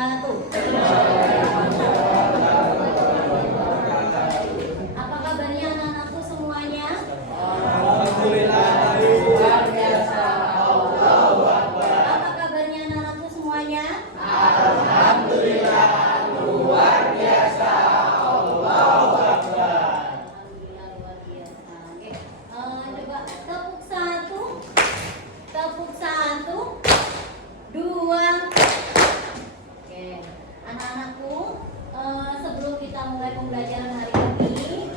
wabarakatuh. Apa kabarnya anak-anakku semuanya? Alhamdulillah, luar biasa. Allahu Akbar. Apa kabarnya anak-anakku semuanya? Alhamdulillah, luar biasa. Allahu Akbar. Alhamdulillah luar biasa. Oke, coba tepuk satu, dua. Oke, anak-anakku, sebelum kita mulai pembelajaran hari ini,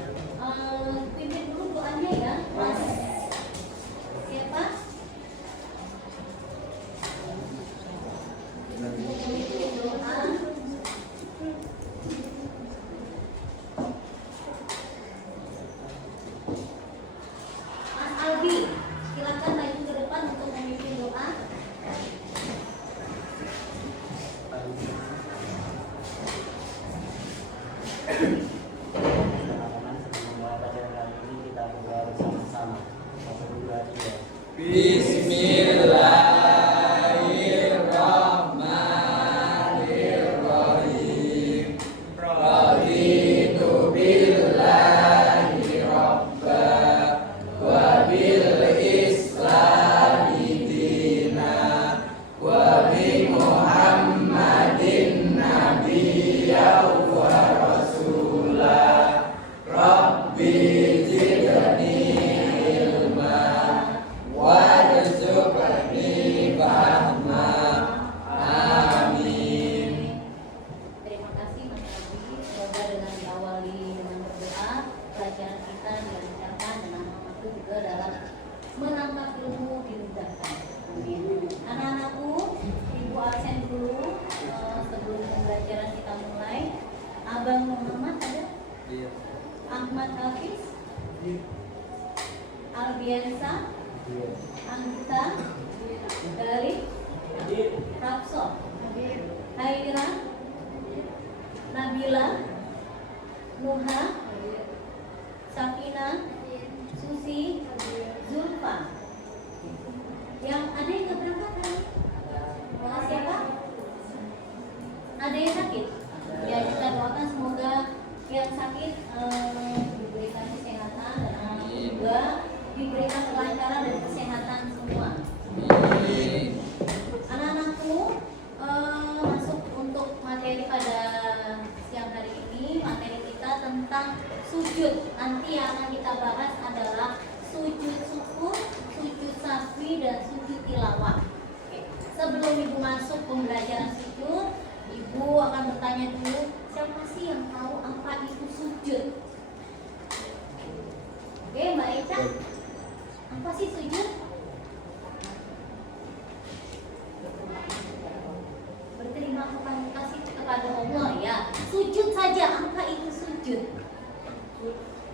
pimpin dulu doanya ya, Mas. Siapa? Pimpin doa. Mas Albi, silakan maju ke depan untuk memimpin doa. Teman-teman, sebelum memulai pelajaran kali ini kita berdoa bersama-sama. Bismillahirrahmanirrahim. Raditu billahi rabba wa bil islami dina wa bi Muhammadin nabiyya wa rasulah. Rabbi zidni ilma warzuqni fahma. Amin. Terima kasih Mas Albi. Semoga dengan diawali dengan berdoa, pelajaran kita dilancarkan dan anak-anakku juga dalam menangkap ilmu dimudahkan. Amin. Anak-anakku, Ibu absen dulu sebelum pembelajaran kita mulai. Abang Muhammad ada? Ahmad Hafiz, Albiansa, Anggita, Galih, Rapso, Haira, Nabila, Nuha, Sakina, Susi, Zulfa. Yang ada yang keberangkatan? Siapa? Ada yang sakit? Ya, kita doakan semoga yang sakit diberikan kesehatan dan anak juga diberikan kelancaran dan kesehatan semua. Anak-anakku, masuk untuk materi pada siang hari ini. Materi kita tentang sujud. Nanti yang akan kita bahas adalah sujud syukur, sujud sahwi, dan sujud tilawah. Oke. Sebelum Ibu masuk pembelajaran sujud, Ibu akan bertanya dulu, siapa sih yang tahu apa itu sujud? Oke, Mbak Eca, apa sih sujud? Berterima kasih kepada Allah ya. Sujud saja, apa itu sujud?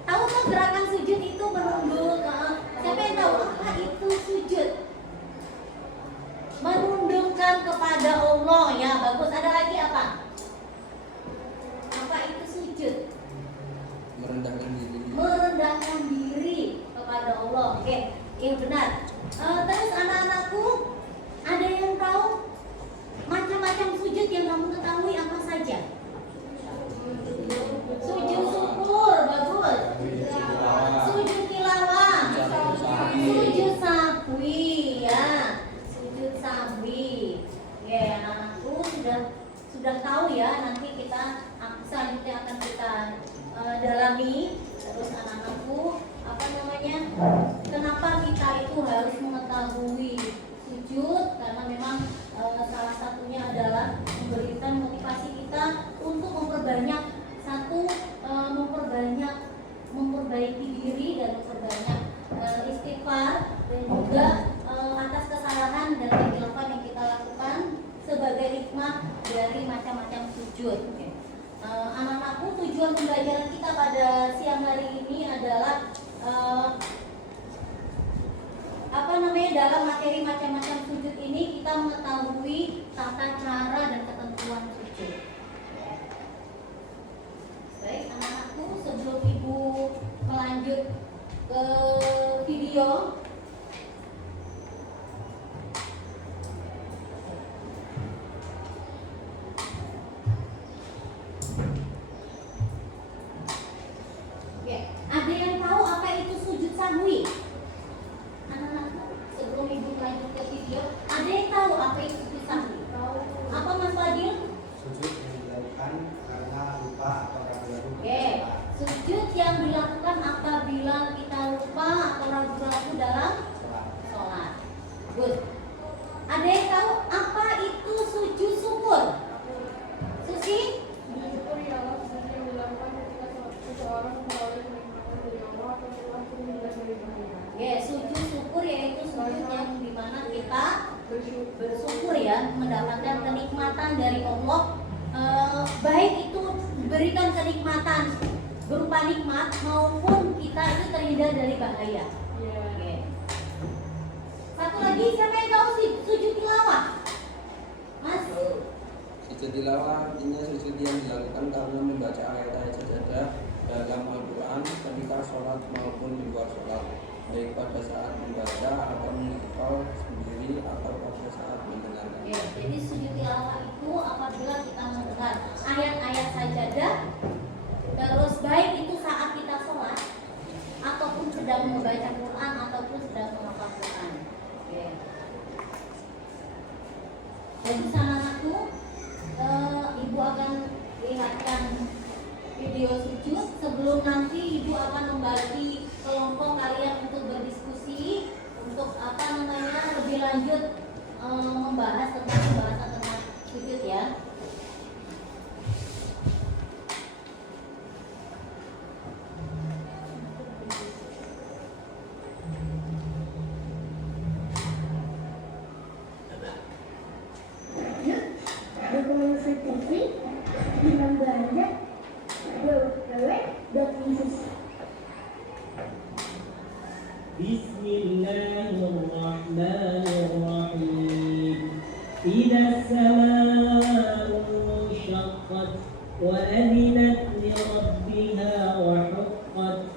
Tahu kan gerakan sujud itu menunduk? Siapa yang tahu apa itu sujud? Menundukkan kepada Allah ya. Bagus. Ada lagi apa? Apa itu sujud? Merendahkan diri. Merendahkan diri kepada Allah. Oke, yang benar. Terus anak-anakku, ada yang tahu macam-macam sujud yang kamu ketahui apa saja? Sujud syukur, bagus. Sujud tilawah, sujud sahwi ya. Sujud sahwi. Ya, anak-anakku sudah tahu ya. Nanti kita selanjutnya akan kita dalami. Terus anak-anakku, kenapa kita itu harus mengetahui sujud? Karena memang salah satunya adalah memberikan motivasi kita untuk memperbaiki diri dan memperbanyak istighfar, dan juga atas kesalahan dan kehilafan yang kita lakukan sebagai hikmah dari macam-macam sujud. Anak-anakku, tujuan pembelajaran kita pada siang hari ini adalah dalam materi macam-macam sujud ini kita mengetahui tata cara dan ketentuan sujud. Baik, anak-anakku, sebelum Ibu melanjut ke video, Allah, baik itu berikan kenikmatan berupa nikmat maupun kita itu terhindar dari bahaya. Oke. Satu lagi, siapa yang tahu sujud tilawah? Mas? Sujud tilawah artinya sujud yang dilakukan karena membaca ayat-ayat sajadah dalam Al-Quran ketika sholat maupun di luar sholat, baik pada saat membaca atau menghafal sendiri atau pada saat mendengarkan. Ya, jadi sujud tilawah itu apabila kita mendengar ayat-ayat sajadah, terus baik itu saat kita sholat ataupun sedang membaca Quran ataupun sedang menghafal Quran. Oke. Jadi sama satu, ibu akan lihatkan video sujud sebelum nanti ibu akan membagi kelompok kalian untuk berdiskusi untuk lebih lanjut membahas tentang pembahasan tentang sujud ya. Dokumen TV dengan belanja www.infus. Bismillahirrahmanirrahim. Idza as-samaa'u inshaqqat wa adinat li rabbiha wa huqqat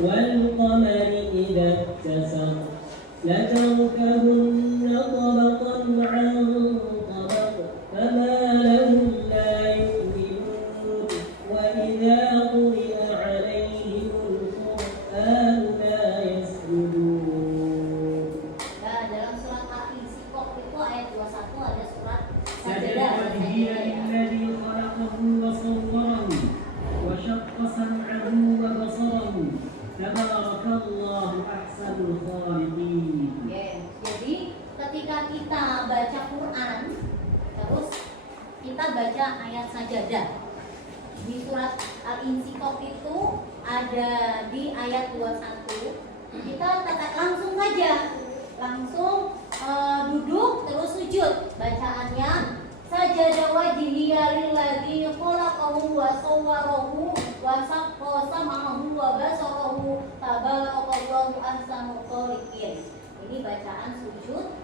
wal qamari idza ittasaq la tarkabunna tabaqan 'an tabaq fama lahum la yu'minun wa idza quri'a 'alaihimul qur'an la yasjudun. Nah, dalam surat Al-Insyikok itu ayat 21 ada surat سجد Sajadah. وجهي للذي خلقه وصوره وشق سمعه وبصره تبارك الله أحسن الخالقين. Oke, jadi ketika kita baca Quran, terus kita baca ayat sajadah di surat Al-Insyikok itu ada di ayat 21. Kita langsung saja duduk terus sujud. Bacaannya sajada wajhiya lilladzi khalaqahu wa sawwarahu wa saqqa sam'ahu wa basarahu tabarakallahu ahsanul khaliqin. Ini bacaan sujud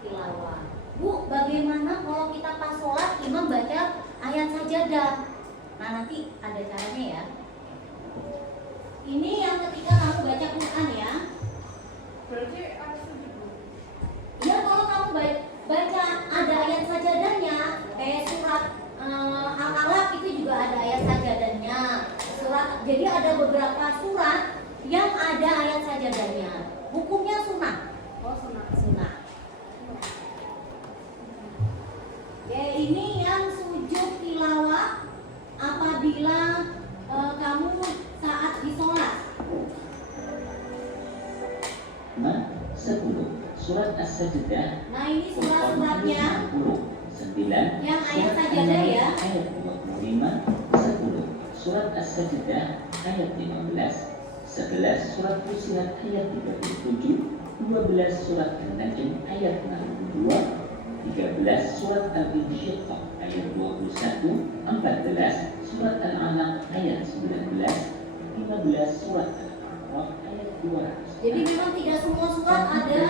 tilawah. Bu, bagaimana kalau kita pas sholat imam baca ayat sajadah? Nah, nanti ada caranya ya. Ini yang ketika kamu baca Quran ya. Berarti harus sujud dulu. Ya, kalau kamu baca ada ayat sajadahnya, kayak surat Al-Alaq itu juga ada ayat sajadahnya. Jadi ada beberapa surat yang ada ayat sajadahnya. Hukumnya sunnah. Oh, sunat. Sunnah. Ya, ini yang sujud tilawah apabila kamu saat di sholat. 10. Surat As-Sajdah Nah, ini surat-suratnya 9. yang ayat sajadah ya. Ayat 25. 10. Surat As-Sajdah ayat 15. 11. Surat Fussilat ayat 37. 12. Surat An-Najm ayat 62. 13. Surat Al-Insyiqaq ayat 21. 14. Surat Al-Alaq ayat 19. 15. Surat Al-A'raf ayat 200. Jadi memang tidak semua surat ada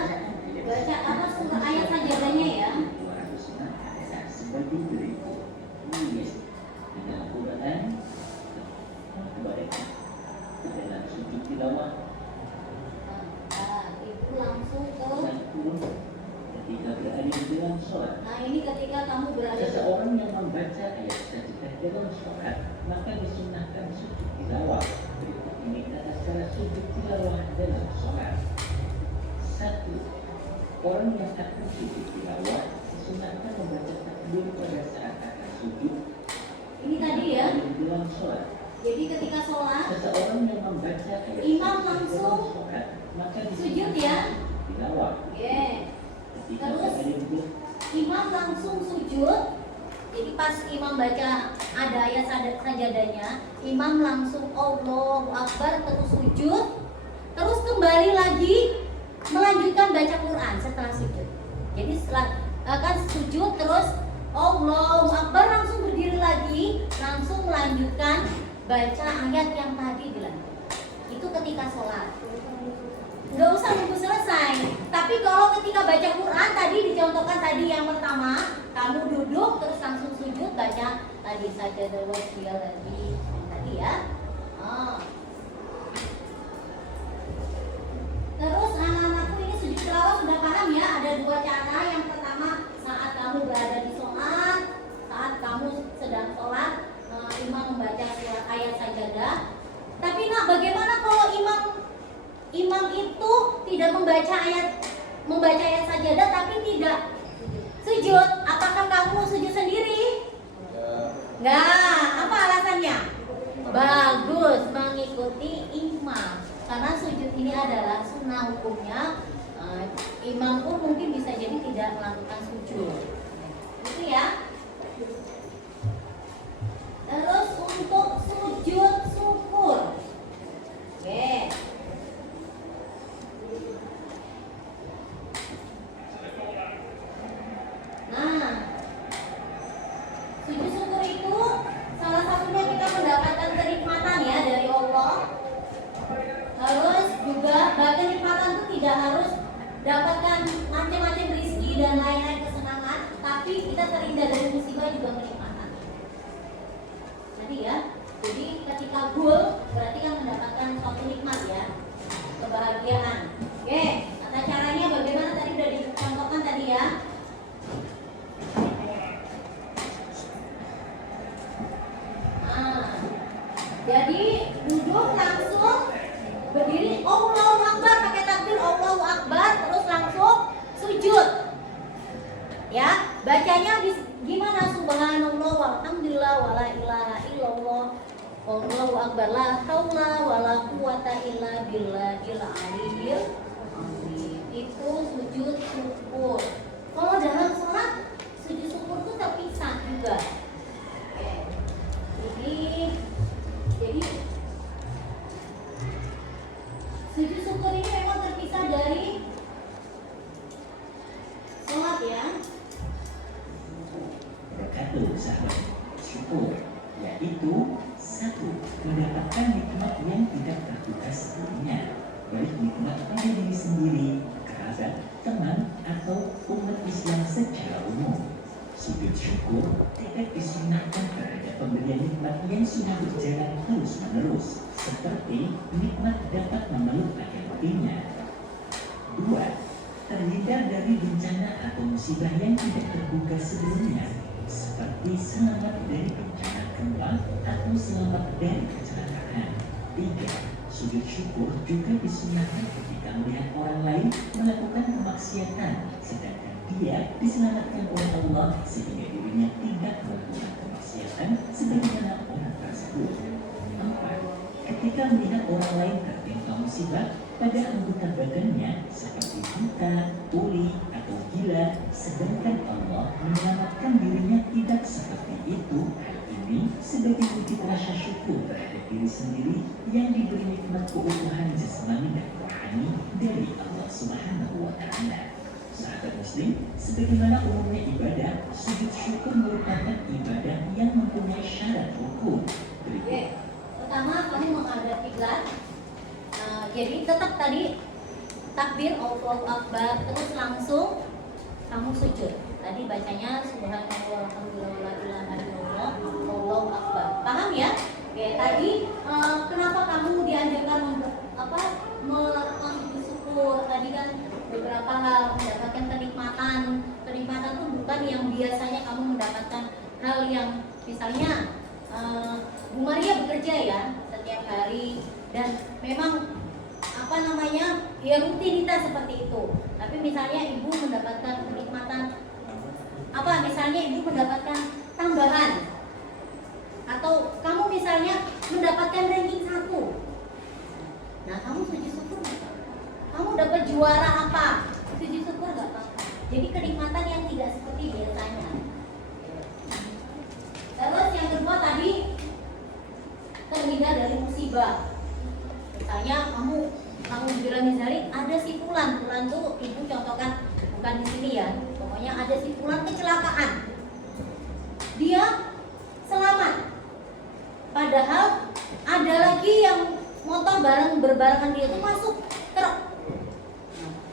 baca surat ayat sajadahnya ya. 200 seperti berikut. Menulis dengan Al-Quran kebaikan dalam sujud tilawah Nah, itu langsung ke. dan turun ketika berada di dalam sholat. Nah, ini ketika kamu berada di. Seseorang yang membaca ayat sajadah dalam sholat maka disunahkan sujud tilawah. Berikut ini tata cara sujud tilawah dalam sholat. 1. Orang yang akan sujud tilawah disunahkan membaca takbir pada saat akan sujud. Ini tadi ya. Dalam sholat. Jadi ketika sholat Seseorang yang membaca ayat imam sajadah langsung dalam sholat maka sujud ya. tilawah. Oke. Ketika Terus? saya duduk Imam langsung sujud. Jadi pas imam baca ada ayat sajadahnya, imam langsung Allahu Akbar terus sujud. Terus kembali lagi melanjutkan baca Quran setelah sujud. Jadi setelah kan sujud terus Allahu Akbar, langsung berdiri lagi, langsung melanjutkan baca ayat yang tadi dilanjutkan. Itu ketika sholat. Nggak usah nunggu selesai. Tapi kalau ketika baca Quran tadi dicontohkan tadi yang pertama, kamu duduk terus langsung sujud baca tadi saja wajhiyal tadi ya. Terus anak-anakku ini sujud tilawah sudah paham ya? Ada dua cara. Yang pertama saat kamu berada di sholat, saat kamu sedang sholat, imam membaca surat ayat sajadah. Tapi nak, bagaimana kalau imam itu tidak membaca ayat sajadah tapi tidak sujud? Apakah kamu sujud sendiri? Enggak. Apa alasannya? Bagus, mengikuti imam. Karena sujud ini adalah sunnah hukumnya. Imam pun mungkin bisa jadi tidak melakukan sujud. Itu ya. Terus untuk sujud syukur. Oke. Nah, sujud syukur itu salah satunya kita mendapatkan kenikmatan ya dari Allah. Terus juga kenikmatan itu tidak harus dapatkan macam-macam rezeki dan lain-lain kesenangan, tapi kita terhindar dari musibah juga kenikmatan. Tadi ya, jadi ketika goal berarti kan mendapatkan suatu nikmat ya, kebahagiaan. Oke, tata caranya bagaimana tadi sudah dicontohkan tadi ya. Jadi duduk langsung berdiri, Allahu Akbar, pakai takbir Allahu Akbar, terus langsung sujud. Ya, bacanya gimana? Subhanallah walhamdulillah wala ilaha illallah Allahu Akbar, la haula wala quwata illa billahil aliyyil azim. Itu sujud syukur. Kalau dalam sholat sujud syukur itu terpisah juga. Jadi sujud syukur ini memang terpisah dari sholat ya. Berkata sahabat syukur, yaitu satu, mendapatkan nikmat yang tidak terduga sebelumnya, baik nikmat pada diri sendiri, kerabat, teman, atau umat Islam secara umum. Sujud syukur tidak disunahkan terhadap pemberian nikmat yang sudah berjalan terus-menerus, seperti nikmat dapat memeluk hatinya. 2. Terhindar dari bencana atau musibah yang tidak terduga sebelumnya, seperti selamat dari bencana gempa atau selamat dari kecelakaan. 3. Sujud syukur juga disunahkan ketika melihat orang lain melakukan kemaksiatan, sedangkan dia diselamatkan oleh Allah sehingga dirinya tidak melakukan kemaksiatan sebagaimana orang tersebut. 4. Ketika melihat orang lain tertimpa musibah pada anggota badannya seperti buta, tuli, atau gila, sedangkan Allah menyelamatkan dirinya tidak seperti itu, ini sebagai wujud rasa syukur terhadap diri sendiri yang diberi nikmat keutuhan jasmani dan rohani dari Allah Subhanahu wa Ta'ala. Sahabat Muslim, sebagaimana umumnya ibadah, sujud syukur merupakan ibadah yang mempunyai syarat rukun. Berikut. Pertama, kamu menghadap kiblat. Jadi tetap tadi takbir Allahu Akbar, terus langsung kamu sujud. Tadi bacanya subhanallah walhamdulillah wala ilaha illallah Allahu Akbar. Paham ya? Oke, tadi kenapa kamu dianjurkan melakukan sujud syukur? Tadi kan beberapa hal, mendapatkan kenikmatan. Kenikmatan itu bukan yang biasanya kamu mendapatkan hal yang misalnya Bu Maria bekerja ya setiap hari dan memang ya rutinitas seperti itu. Tapi misalnya ibu mendapatkan kenikmatan misalnya ibu mendapatkan tambahan atau kamu misalnya mendapatkan ranking 1. Nah, kamu sujud syukur nggak? Kamu dapat juara apa? Sujud syukur nggak apa-apa. Jadi kenikmatan yang tidak seperti biasanya. Terus yang kedua tadi terhindar dari musibah. Misalnya kamu bilang misalnya ada si fulan tuh ibu contohkan bukan di sini ya. Pokoknya ada si fulan kecelakaan. berbarengan dia itu masuk truk.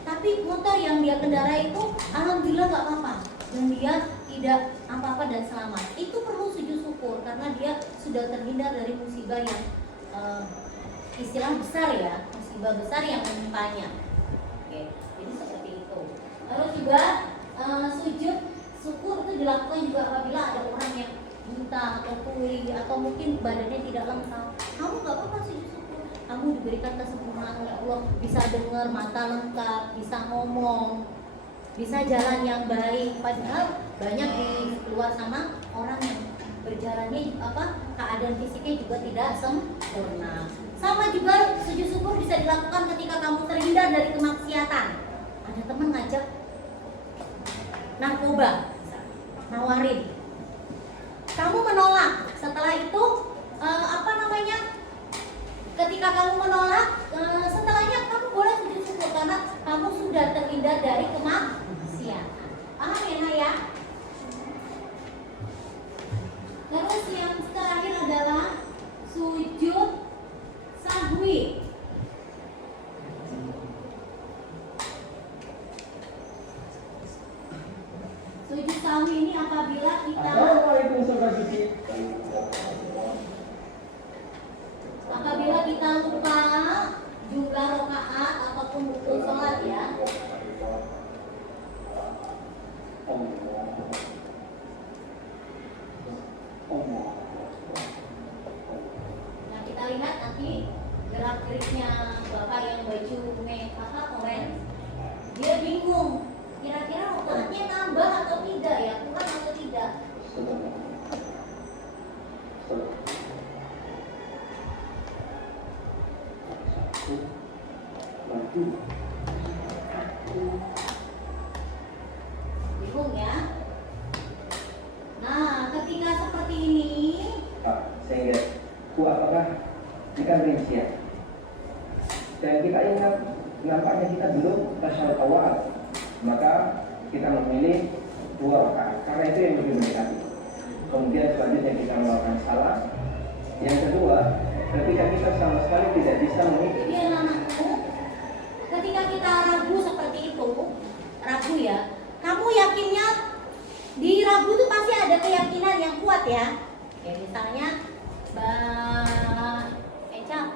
Tapi motor yang dia kendarai itu alhamdulillah nggak apa-apa dan dia tidak apa-apa dan selamat. Itu perlu sujud syukur karena dia sudah terhindar dari musibah yang istilah besar ya, musibah besar yang menimpanya. Oke, jadi seperti itu. Terus juga sujud syukur itu dilakukan juga apabila ada orang yang buta atau tuli atau mungkin badannya tidak lengkap. Kamu nggak apa-apa sujud syukur. Kamu diberikan kesempurnaan oleh Allah, bisa dengar, mata lengkap, bisa ngomong, bisa jalan yang baik. Padahal banyak di luar sana orang yang berjalannya keadaan fisiknya juga tidak sempurna. Sama juga sujud syukur bisa dilakukan ketika kamu terhindar dari kemaksiatan. Ada teman ngajak narkoba, nawarin, kamu menolak. Setelah itu ketika kamu menolak, setelahnya kamu boleh sujud syukur karena kamu sudah terhindar dari kemaksiatan. Paham ya Naya? Terus yang terakhir adalah sujud sahwi. Sujud sahwi ini apabila kita lupa jumlah rakaat ataupun rukun sholat ya. Nah kita lihat nanti gerak-geriknya bapak yang baju orange, dia bingung kira-kira rakaatnya nambah atau tidak ya, kurang atau tidak. Bingung ya. Nah ketika seperti ini, saya ingat apakah kita rincian dan kita ingat nampaknya kita belum tasyahud awal, maka kita memilih 2 rakaat karena itu yang lebih mendekati. Kemudian selanjutnya kita melakukan salah. Yang kedua, ketika kita sama sekali tidak bisa mengikuti. jadi anak-anakku, ketika kita ragu seperti itu, ragu ya, kamu yakinnya di ragu itu pasti ada keyakinan yang kuat ya. Ya misalnya Mbak Eca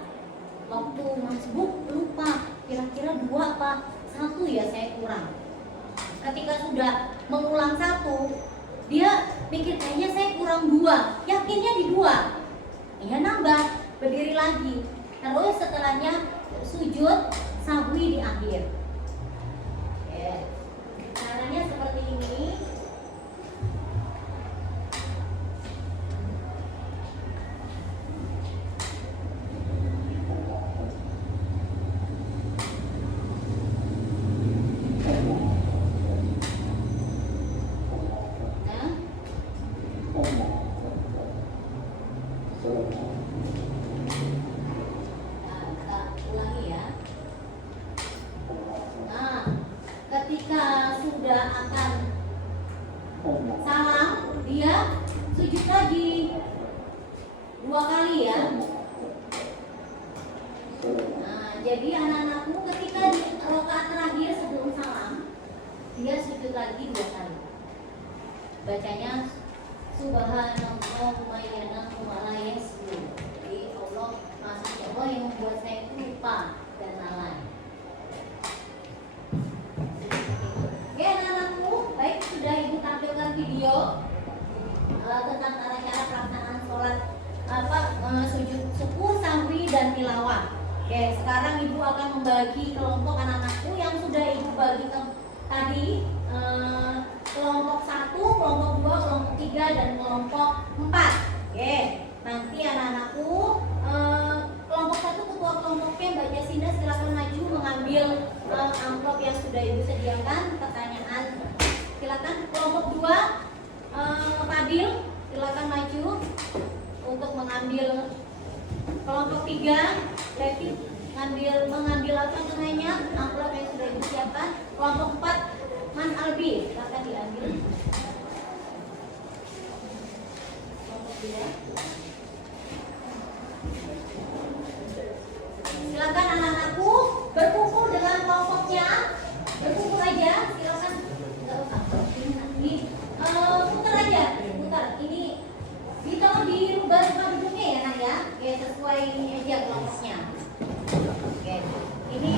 waktu masbuk lupa kira-kira 2 apa 1 ya saya kurang. Ketika sudah mengulang 1, dia mikir kayaknya saya kurang 2, yakinnya di 2, ya nambah, berdiri lagi. Terus setelahnya sujud sahwi di akhir. Oke. Caranya seperti ini. Ketika sudah akan salam, dia sujud lagi 2 kali ya. Nah, jadi anak-anakku ketika di rakaat terakhir sebelum salam, dia sujud lagi 2 kali. Bacanya Subhanallah wa yanahu wa la yasjud. Jadi Allah, Masya Allah yang membuat saya itu lupa dan lalai. Oke anak-anakku, baik sudah ibu tampilkan video tentang cara-cara pelaksanaan sholat sujud syukur, sahwi dan tilawah. Oke, sekarang ibu akan membagi kelompok anak-anakku yang sudah ibu bagi tadi, kelompok 1, kelompok 2, kelompok 3 dan kelompok 4. Oke, nanti anak-anakku kelompok 1 ketua kelompoknya Mbak Jasinda silakan maju mengambil amplop yang sudah ibu sediakan pertanyaan. Silakan kelompok 2 Fadil silakan maju untuk mengambil. Kelompok 3 Levi mengambil apa namanya amplop yang sudah ibu siapkan. Kelompok 4 Man Albi silakan diambil. Kelompok 2 Silakan anak-anakku berkumpul dengan kelompoknya. Berkumpul aja, silakan. Putar aja, putar. Ini tolong dirubah tempat duduknya ya nak ya. Oke, sesuai ini aja kelompoknya. Oke, ini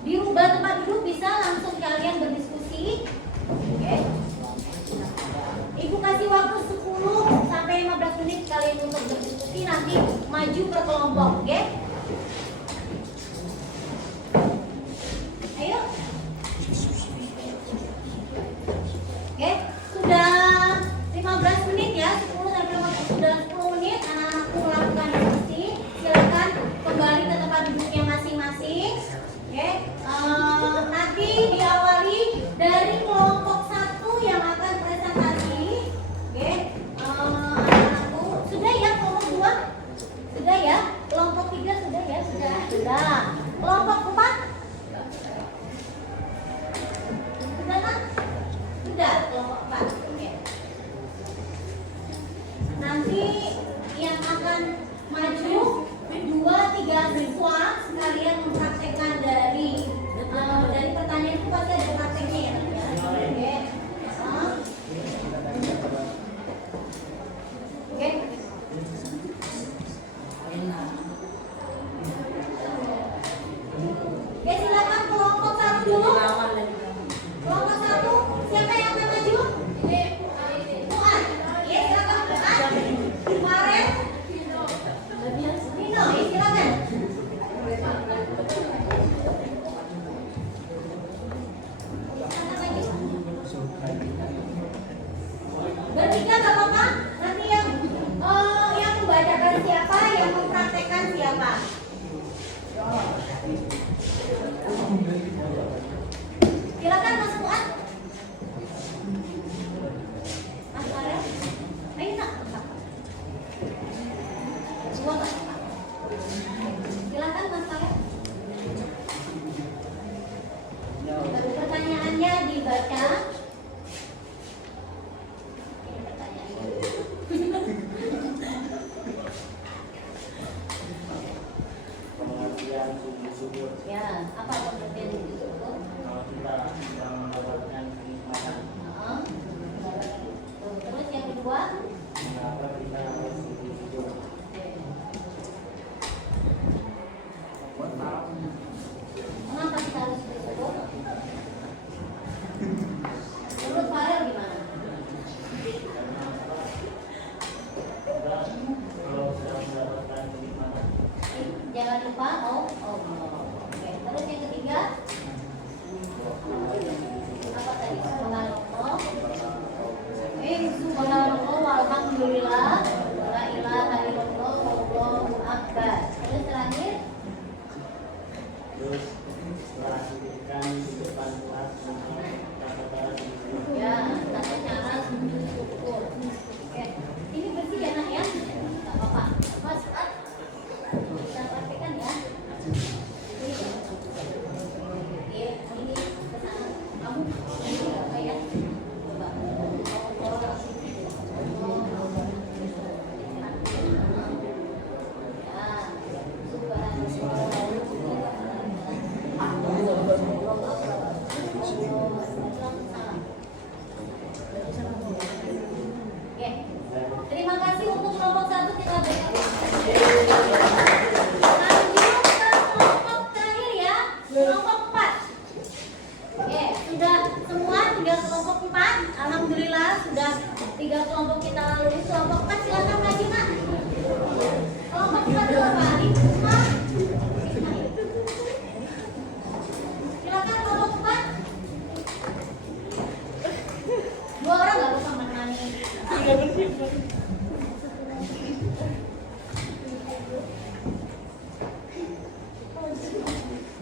dirubah tempat duduk, bisa langsung kalian berdiskusi. Oke. Ibu kasih waktu 10 sampai 15 menit kalian untuk berdiskusi, nanti maju per kelompok, oke? Ayo. Oke, sudah 15 menit ya, 10 sampai 15, sudah 10 menit anak-anakku melakukan diskusi. Silakan kembali ke tempat duduknya masing-masing. Oke, nanti diawali dari kelompok 1 yang akan presentasi. Oke, anak-anakku sudah ya, kelompok 2 sudah ya, kelompok 3 sudah ya, sudah. Kelompok 4 sudah kan? Sudah, kelompok 4. Oke. Nanti yang akan maju 2-3 siswa sekalian mempraktekkan dari pertanyaan itu pasti ada prakteknya ya. Oke. Oke. Oke, silakan kelompok 1 dulu. Kelompok 1, siapa yang akan maju? Fuad. Ya, silakan Fuad. Kemarin Nino, ya silakan. Bertiga nggak apa-apa. Nanti yang membacakan siapa, yang mempraktekkan siapa. Silakan Mas Fuad. Mas Farel. Ayo nak. Semua tak apa. Silakan Mas Farel. Baru pertanyaannya dibaca. Ini pertanyaannya. Pengertian sujud-sujud. Ya, apa pengertian itu? Kalau kita sedang mendapatkan kenikmatan, Terus yang kedua, mengapa kita harus sujud-sujud? mengapa kita harus bersyukur? Menurut Farel gimana? Kalau sedang mendapatkan kenikmatan, Jangan lupa Oke, terus yang ketiga, apa tadi? Subhanallah. Subhanallah walhamdulillah la ilaha illallah wallahu akbar. Terus terakhir, terus setelah diberikan di depan Tuhan, kata-kata sujud. ya tata cara sujud syukur. Oke, ini bersih ya nak ya? Gak apa-apa. Mas Fuad, kita praktekkan ya. Ini kesana. Kamu ini apa ya? Coba. Oke. Terima kasih untuk kelompok 1 kita berikan. Lanjut ke kelompok terakhir ya, kelompok 4. Oke, sudah semua tinggal kelompok 4. Alhamdulillah sudah 3 kelompok kita lalui. Kelompok 4 silakan maju nak. Kelompok 4 berapa? Isma. Silakan kelompok 4. 2 orang nggak lupa menemani.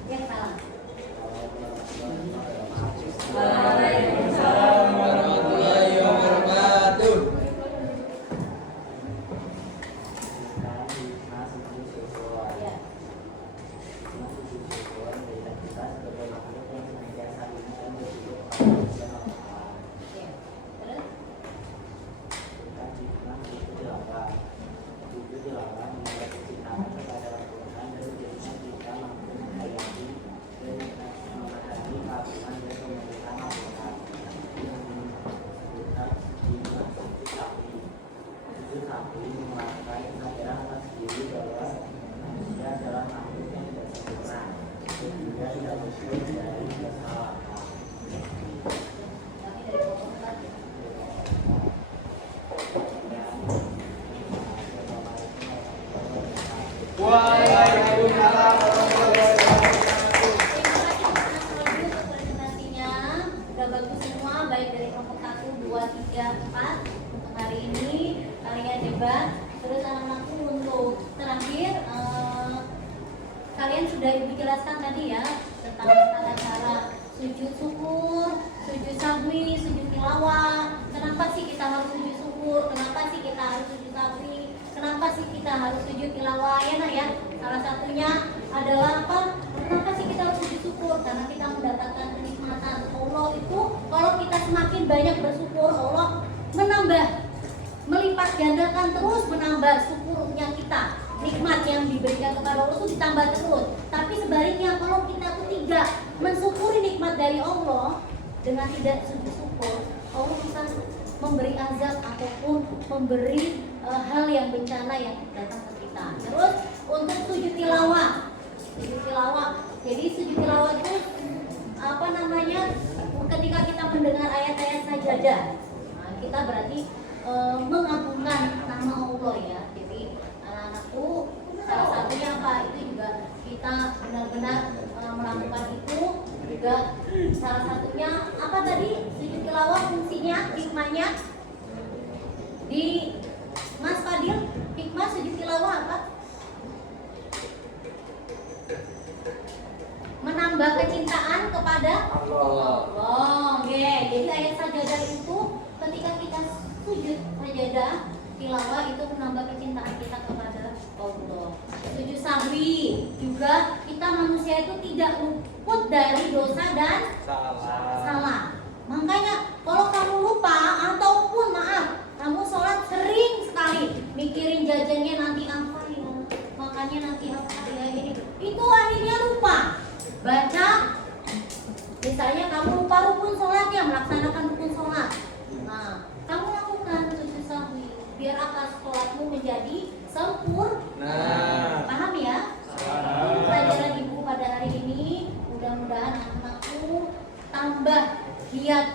Yang salah. Waalaikumsalam warahmatullahi wabarakatuh. Ya. Oke. Terus mengetahui menguasai ajaran atas diri bahwa manusia adalah makhluk yang tidak sempurna sehingga tidak luput dari kesalahan. Kami dari Bapak. Waalaikumsalam warahmatullahi wabarakatuh. Terima kasih Mas Roju untuk presentasinya. Udah bagus semua, baik dari kelompok 1, 2, 3, 4 untuk hari ini. Kalian hebat. Terus anak-anakku untuk terakhir, kalian sudah ibu jelaskan tadi ya tentang tata cara sujud syukur, sujud sahwi, sujud tilawah. Kenapa sih kita harus sujud syukur? Kenapa sih kita harus sujud sahwi? Kenapa sih kita harus sujud tilawah ya nak ya? Salah satunya adalah apa? Kenapa sih kita harus sujud syukur? Karena kita mendapatkan kenikmatan Allah itu. Kalau kita semakin banyak bersyukur, Allah menambah, melipat gandakan terus, menambah syukurnya kita. Nikmat yang diberikan kepada Allah itu ditambah terus. Tapi sebaliknya kalau kita tuh tidak mensyukuri nikmat dari Allah dengan tidak sujud syukur, Allah bisa memberi azab ataupun memberi hal yang bencana yang datang ke kita. Terus untuk sujud tilawah, jadi sujud tilawah itu apa namanya? Ketika kita mendengar ayat-ayat sajadah, nah, kita berarti mengagungkan nama Allah ya. Jadi anak-anakku salah satunya apa? Itu juga kita benar-benar melakukan itu. Juga salah satunya apa tadi? Sujud tilawah fungsinya, hikmahnya di Mas Fadil, hikmah sujud tilawah apa? Menambah kecintaan kepada Allah. Oke, jadi ayat sajadah itu ketika kita sujud sajadah tilawah itu menambah kecintaan kita kepada Allah. Sujud sahwi juga kita manusia itu tidak luput dari dosa dan salah. Makanya kalau kamu lupa ataupun maaf kamu sholat sering sekali mikirin jajannya nanti apa ya, makannya nanti apa ya ini, itu akhirnya lupa baca. Misalnya kamu lupa rukun sholatnya, melaksanakan rukun sholat. Nah, kamu lakukan sujud sahwi biar apa? Sholatmu menjadi sempurna. Paham ya? Itu pelajaran ibu pada hari ini. Mudah-mudahan anak-anakku tambah giat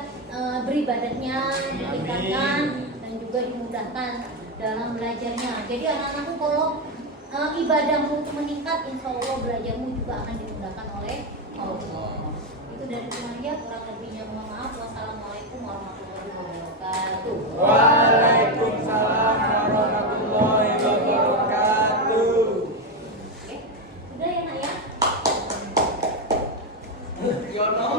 beribadahnya, ditingkatkan dan juga dimudahkan dalam belajarnya. Jadi anak-anakku kalau ibadahmu itu meningkat, insya Allah belajarmu juga akan dimudahkan oleh Allah. Itu dari semuanya, kurang lebihnya mohon maaf. Wassalamualaikum warahmatullahi wabarakatuh. Waalaikumsalam warahmatullahi wabarakatuh. Oke, udah ya nak ya. Yono.